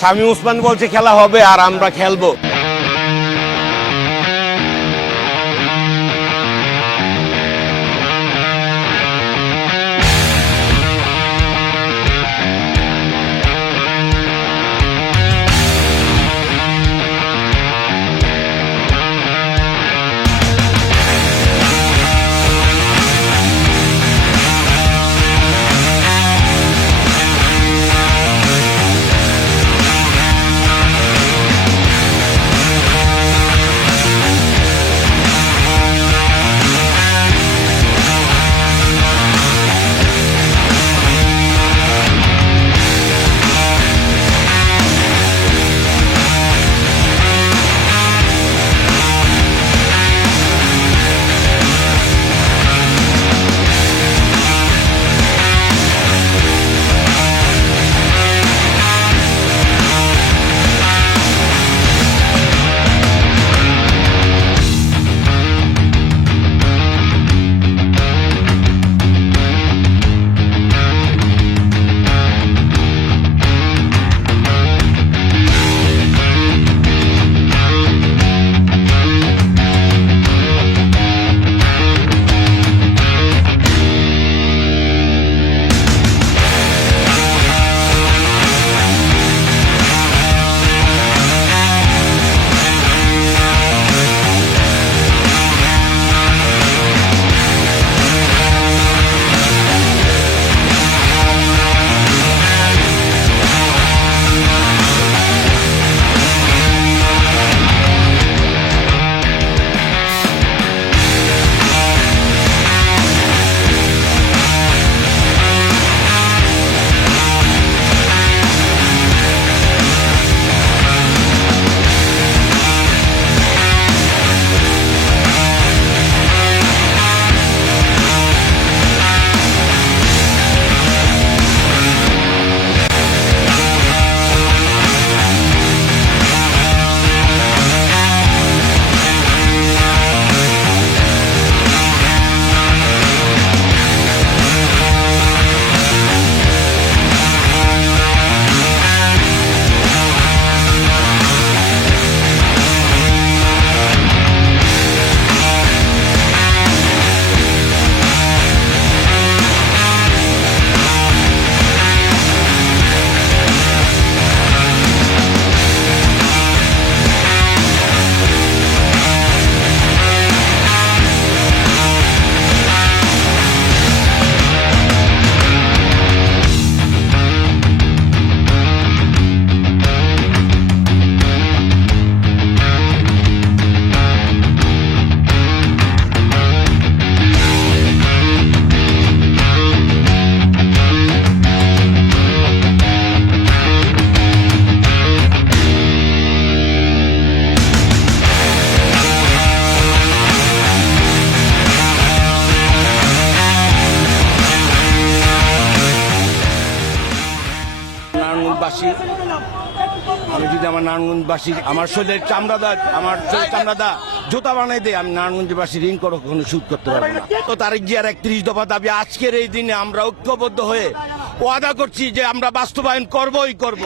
স্বামী উসমান বলছে খেলা হবে আর আমরা খেলব। নারায়ণগঞ্জবাসী আমি যদি আমার নারায়ণগঞ্জবাসী, আমার শরীরের চামড়াদা আমার চামড়া চামড়াদা জোতা বানাই দেয়, আমি নারায়ণগঞ্জবাসী ঋণ করো কখনো সুদ করতে পারব না। তো তারিখ জিয়ার একত্রিশ দফা দাবি, আজকের এই দিনে আমরা ঐক্যবদ্ধ হয়ে ওয়াদা করছি যে আমরা বাস্তবায়ন করবই করব।